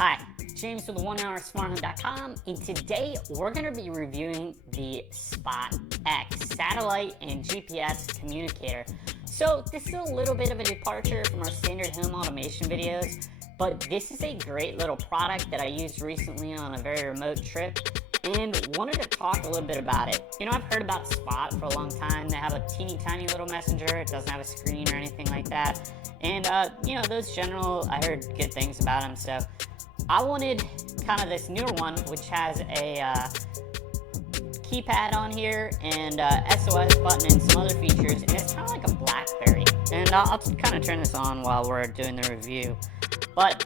Hi, James with 1hoursmarthome.com, and today we're going to be reviewing the Spot X satellite and GPS communicator. So this is a little bit of a departure from our standard home automation videos, but this is a great little product that I used recently on a very remote trip and wanted to talk a little bit about it. You know, I've heard about Spot for a long time. They have a teeny tiny little messenger. It doesn't have a screen or anything like that. And, you know, those general, I heard good things about them. So I wanted kind of this newer one, which has a keypad on here and SOS button and some other features. And it's kind of like a BlackBerry. And I'll kind of turn this on while we're doing the review. But,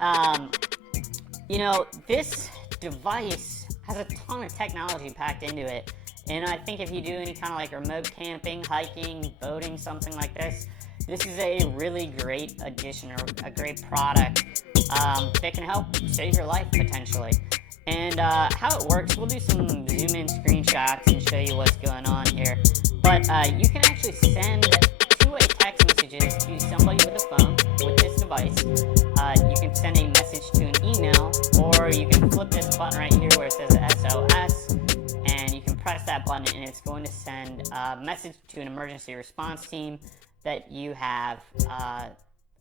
you know, this device has a ton of technology packed into it, and I think if you do any kind of like remote camping, hiking, boating, something like this is a really great addition or a great product that can help save your life potentially. And how it works, we'll do some zoom in screenshots and show you what's going on here, but you can actually send two-way text messages to somebody with a phone with this device. You can send a message to an email, or you can flip this button right here where it says SOS, and you can press that button and it's going to send a message to an emergency response team that you have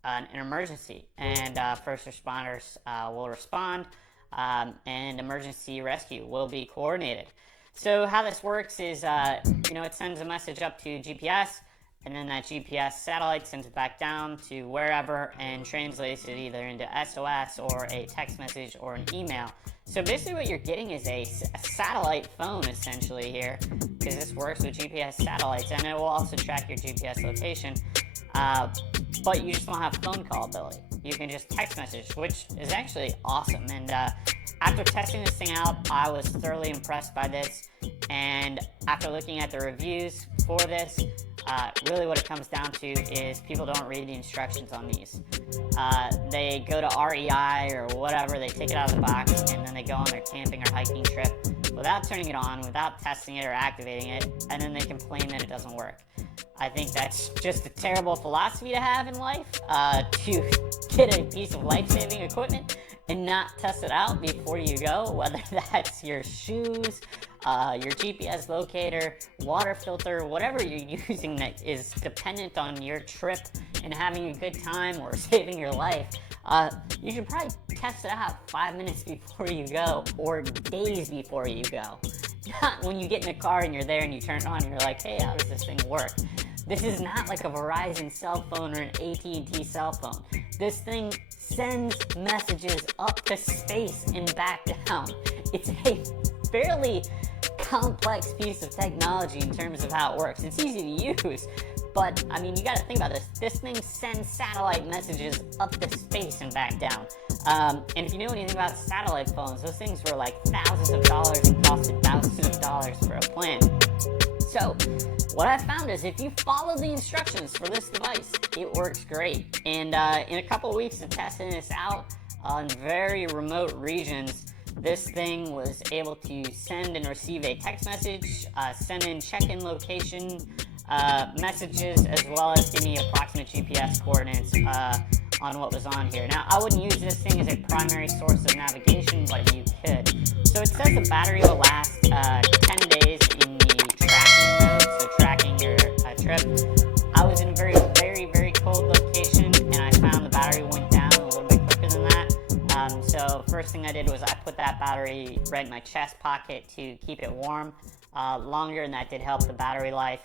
an emergency, and first responders will respond, and emergency rescue will be coordinated. So how this works is, you know, it sends a message up to GPS, and then that GPS satellite sends it back down to wherever and translates it either into SOS or a text message or an email. So basically what you're getting is a satellite phone essentially here, because this works with GPS satellites, and it will also track your GPS location, but you just don't have phone call ability. You can just text message, which is actually awesome. And after testing this thing out, I was thoroughly impressed by this, and after looking at the reviews for this, really what it comes down to is people don't read the instructions on these. They go to REI or whatever, they take it out of the box, and then they go on their camping or hiking trip without turning it on, without testing it or activating it, and then they complain that it doesn't work. I think that's just a terrible philosophy to have in life, to get a piece of life-saving equipment and not test it out before you go, whether that's your shoes, your GPS locator, water filter, whatever you're using that is dependent on your trip and having a good time or saving your life. You should probably test it out 5 minutes before you go, or days before you go. Not when you get in the car and you're there and you turn it on and you're like, hey, how does this thing work? This is not like a Verizon cell phone or an AT&T cell phone. This thing sends messages up to space and back down. It's a fairly complex piece of technology in terms of how it works. It's easy to use, but I mean, you got to think about this. This thing sends satellite messages up to space and back down. And if you know anything about satellite phones, those things were like thousands of dollars and costed thousands of dollars for a plan. So what I found is if you follow the instructions for this device, it works great. And in a couple of weeks of testing this out on very remote regions, this thing was able to send and receive a text message, send in check-in location messages, as well as give me approximate GPS coordinates on what was on here. Now, I wouldn't use this thing as a primary source of navigation, but you could. So it says the battery will last 10 days in the tracking mode, so tracking your trip. I was in a very, very, very cold location, and I found the battery went down a little bit quicker than that. So first thing I did was I put that battery right in my chest pocket to keep it warm longer, and that did help the battery life.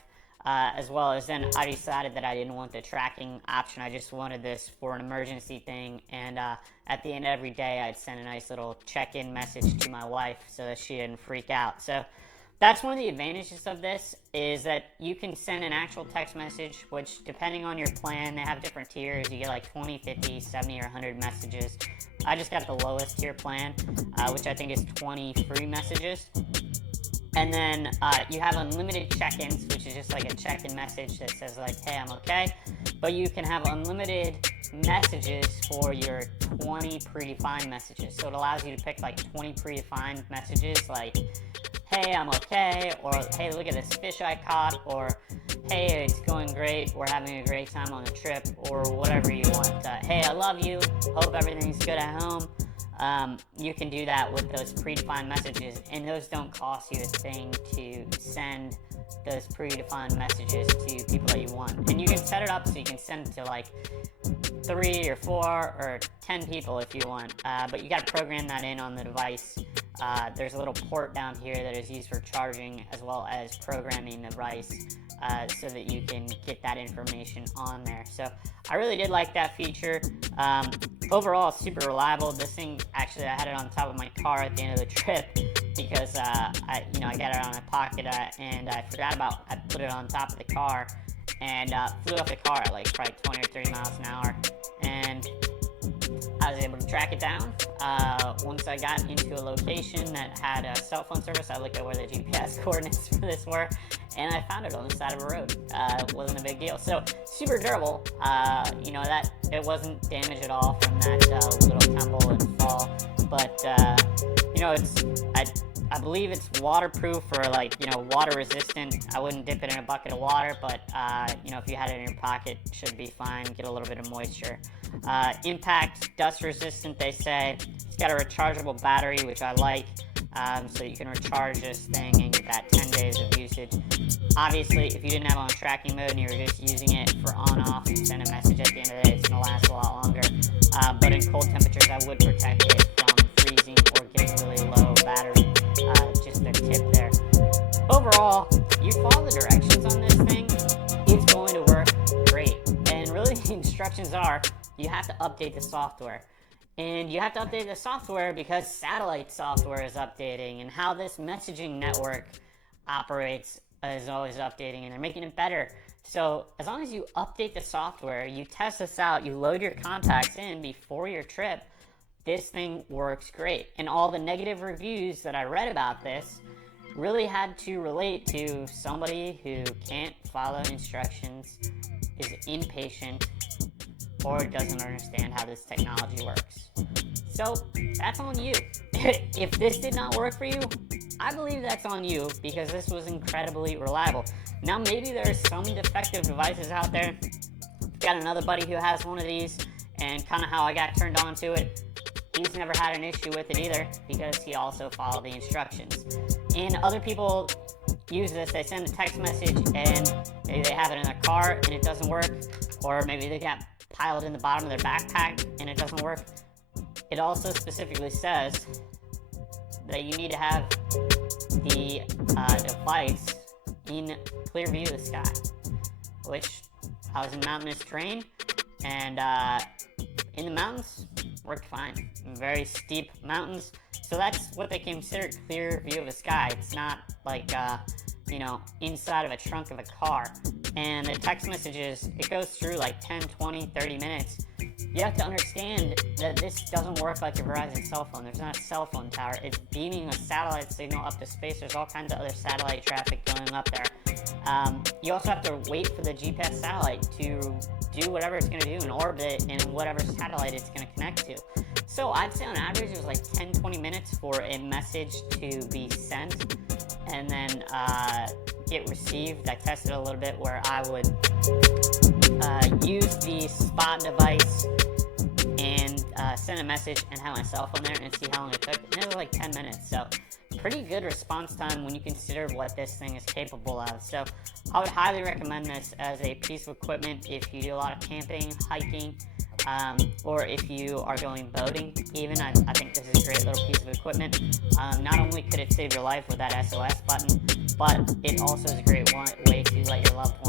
As well as then I decided that I didn't want the tracking option. I just wanted this for an emergency thing, and at the end of every day I'd send a nice little check-in message to my wife so that she didn't freak out. So that's one of the advantages of this, is that you can send an actual text message, which depending on your plan, they have different tiers. You get like 20, 50, 70, or 100 messages. I just got the lowest tier plan, which I think is 20 free messages. And then you have unlimited check-ins, which is just like a check-in message that says like, hey, I'm okay. But you can have unlimited messages for your 20 predefined messages. So it allows you to pick like 20 predefined messages like, hey, I'm okay, or hey, look at this fish I caught, or hey, it's going great, we're having a great time on the trip, or whatever you want. Hey, I love you, hope everything's good at home. you can do that with those predefined messages, and those don't cost you a thing to send those predefined messages to people that you want. And you can set it up so you can send it to like 3 or 4 or 10 people if you want, but you got to program that in on the device. There's a little port down here that is used for charging as well as programming the device, so that you can get that information on there. So I really did like that feature. Overall, super reliable. This thing, actually, I had it on top of my car at the end of the trip because I got it on my pocket, and I put it on top of the car, and flew off the car at like probably 20 or 30 miles an hour, and I was able to track it down. Once I got into a location that had a cell phone service, I looked at where the GPS coordinates for this were, and I found it on the side of a road. It wasn't a big deal. So super durable. That it wasn't damaged at all from that little tumble and fall. But I believe it's waterproof or water resistant. I wouldn't dip it in a bucket of water, but if you had it in your pocket, it should be fine. Get a little bit of moisture. Impact, dust resistant, they say. It's got a rechargeable battery, which I like, so you can recharge this thing and get that 10 days of usage. Obviously, if you didn't have it on tracking mode and you were just using it for on-off and send a message at the end of the day, it's going to last a lot longer. But in cold temperatures, I would protect it from freezing or getting really low battery. Just a tip there. Overall, you follow the directions on this thing, it's going to work great. And really, the instructions are, you have to update the software. And you have to update the software because satellite software is updating, and how this messaging network operates is always updating, and they're making it better. So as long as you update the software, you test this out, you load your contacts in before your trip, this thing works great. And all the negative reviews that I read about this really had to relate to somebody who can't follow instructions, is impatient, or doesn't understand how this technology works. So that's on you. If this did not work for you, I believe that's on you, because this was incredibly reliable. Now maybe there's some defective devices out there. Got another buddy who has one of these, and kind of how I got turned on to it, he's never had an issue with it either, because he also followed the instructions. And other people use this, they send a text message and maybe they have it in their car and it doesn't work, or maybe they got piled in the bottom of their backpack and it doesn't work. It also specifically says that you need to have the device in clear view of the sky, which I was in mountainous terrain, and in the mountains worked fine. Very steep mountains, so that's what they consider clear view of the sky. It's not like inside of a trunk of a car. And the text messages, it goes through like 10, 20, 30 minutes. You have to understand that this doesn't work like your Verizon cell phone. There's not a cell phone tower. It's beaming a satellite signal up to space. There's all kinds of other satellite traffic going up there. You also have to wait for the GPS satellite to do whatever it's going to do in orbit and whatever satellite it's going to connect to. So I'd say on average it was like 10, 20 minutes for a message to be sent and then get received. I tested a little bit where I would use the spot device and send a message and have my cell phone there and see how long it took. And it was like 10 minutes. So pretty good response time when you consider what this thing is capable of. So I would highly recommend this as a piece of equipment if you do a lot of camping, hiking, or if you are going boating even. I think this is a great little piece of equipment. Not only could it save your life with that SOS button, but it also is a great way to let your loved ones